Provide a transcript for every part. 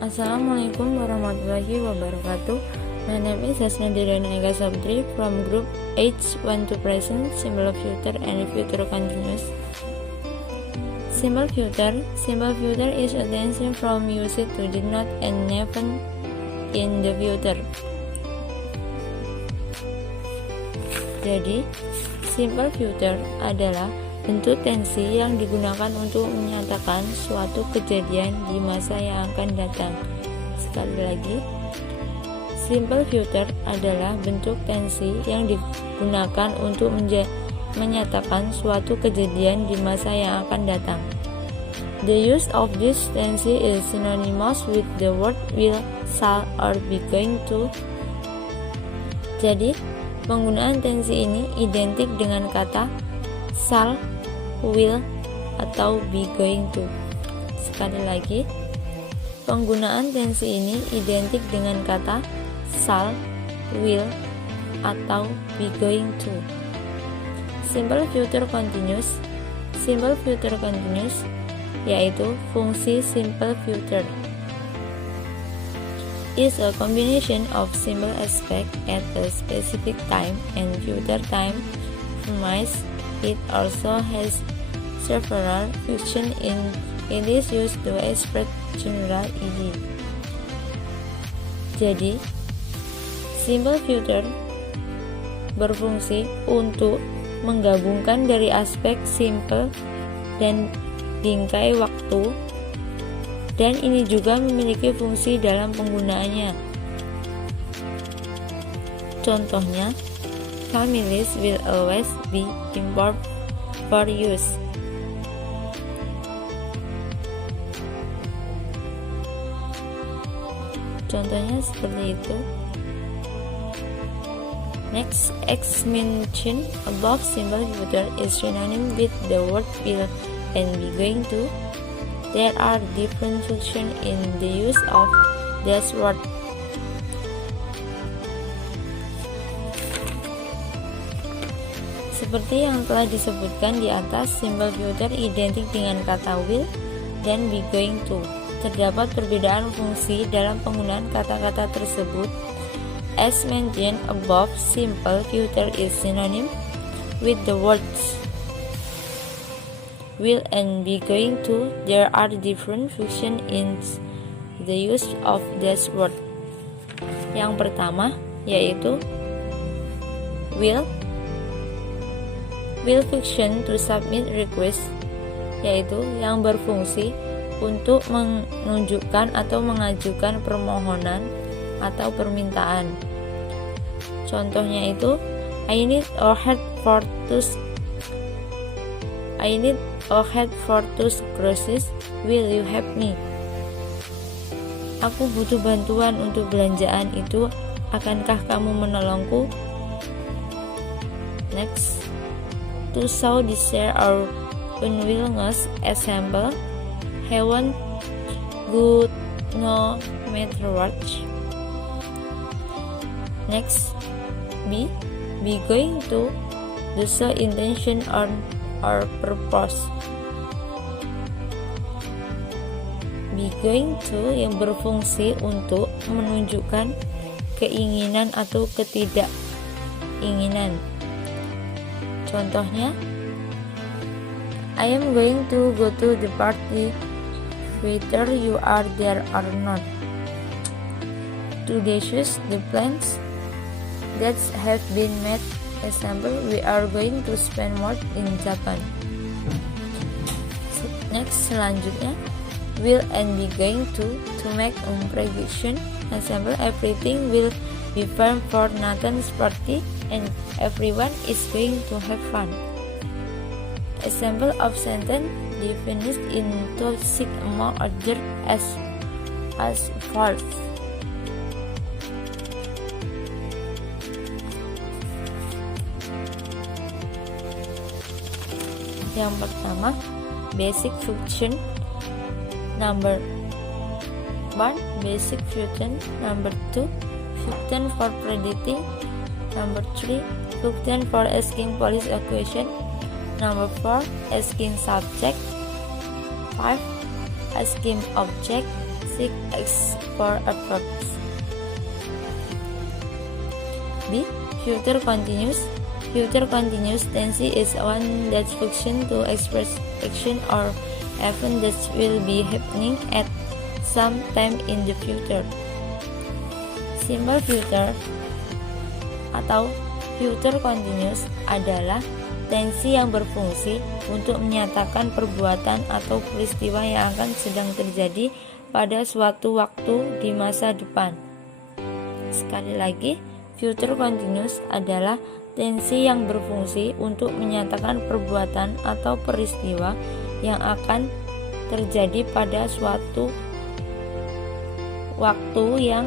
Assalamualaikum warahmatullahi wabarakatuh. My name is Hasna Dirana Ega Sabdri from group H1 to present, simple future and future continuous. Simple future is a tense from used to denote an event in the future. Jadi, simple future adalah bentuk tensi yang digunakan untuk menyatakan suatu kejadian di masa yang akan datang. Sekali lagi, simple future adalah bentuk tensi yang digunakan untuk menyatakan suatu kejadian di masa yang akan datang. The use of this tense is synonymous with the word will, shall, or be going to. Jadi, penggunaan tensi ini identik dengan kata shall, will, atau be going to. Sekali lagi, penggunaan tensi ini identik dengan kata shall, will, atau be going to. Simple future continuous yaitu fungsi simple future is a combination of simple aspect at a specific time and future time premise. It also has several functions in it is used to express general idea. Jadi, simple future berfungsi untuk menggabungkan dari aspek simple dan bingkai waktu, dan ini juga memiliki fungsi dalam penggunaannya. Contohnya, families will always be important for use. Contohnya seperti itu. Next, as mentioned above, simple future is synonym with the word will and be going to. There are different functions in the use of this word. Seperti yang telah disebutkan di atas, simple future identik dengan kata will dan be going to. Terdapat perbedaan fungsi dalam penggunaan kata-kata tersebut. As mentioned above, simple future is synonym with the words will and be going to. There are different functions in the use of this word. Yang pertama yaitu will function to submit request, yaitu yang berfungsi untuk menunjukkan atau mengajukan permohonan atau permintaan. Contohnya itu, I need a head for two groceries, will you help me? Aku butuh bantuan untuk belanjaan itu, akankah kamu menolongku? Next, to show desire or unwillingness, example, heaven good no matter what. Next, be going to the show intention or purpose. Be going to yang berfungsi untuk menunjukkan keinginan atau ketidakinginan. Contohnya, I am going to go to the party whether you are there or not. To discuss the plans that have been made. Example, we are going to spend more in Japan. Next, selanjutnya, will and be going to make a prediction. Example, everything will be fine for Nathan's party and everyone is going to have fun. Example of sentence defined into six among other as false. Yang pertama, basic function. Number 1, basic function. Number 2, function for predicting. Number 3, function for asking police a question. Number 4, asking subject. 5, asking object. 6x for a purpose. B. Future continuous. Future continuous tense is one that function to express action or event that will be happening at some time in the future. Simple future atau future continuous adalah tensi yang berfungsi untuk menyatakan perbuatan atau peristiwa yang akan sedang terjadi pada suatu waktu di masa depan. Sekali lagi, future continuous adalah tensi yang berfungsi untuk menyatakan perbuatan atau peristiwa yang akan terjadi pada suatu waktu yang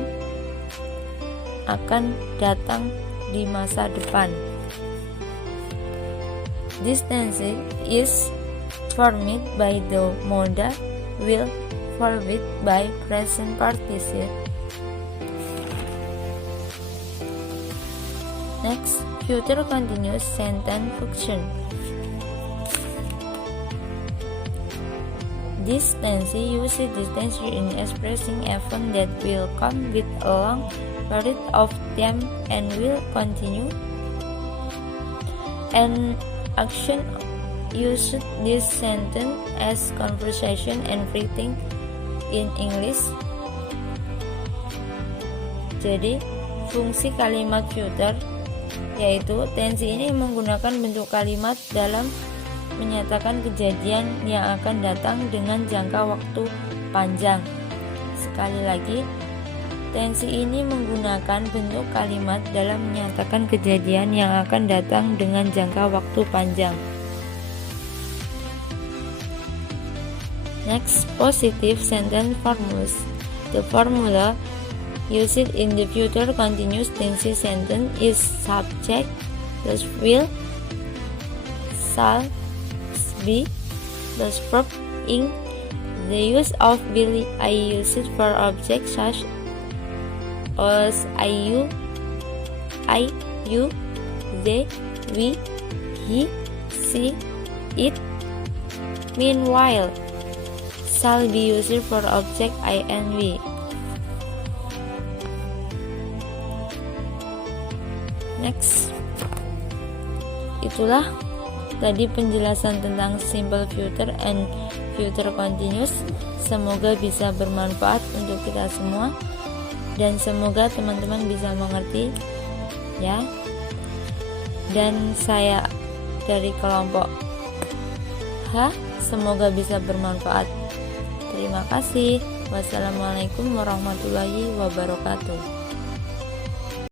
akan datang di masa depan. This tense is formed by the modal will followed by present participle. Next, future continuous sentence function. This tense uses this tense in expressing event that will come with a long period of time and will continue. An action used this sentence as conversation and writing in English. Jadi, fungsi kalimat future yaitu tensi ini menggunakan bentuk kalimat dalam menyatakan kejadian yang akan datang dengan jangka waktu panjang. Sekali lagi, tensi ini menggunakan bentuk kalimat dalam menyatakan kejadian yang akan datang dengan jangka waktu panjang. Next, positive sentence formulas. The formula used in the future continuous tense sentence is subject plus will, shall be plus verb ing. The use of will I use it for objects such as I, you, they, we, he, she, it. Meanwhile, shall be used for object I and we. Next, itulah tadi penjelasan tentang simple future and future continuous. Semoga bisa bermanfaat untuk kita semua dan semoga teman-teman bisa mengerti ya. Dan saya dari kelompok H, semoga bisa bermanfaat. Terima kasih. Wassalamualaikum warahmatullahi wabarakatuh.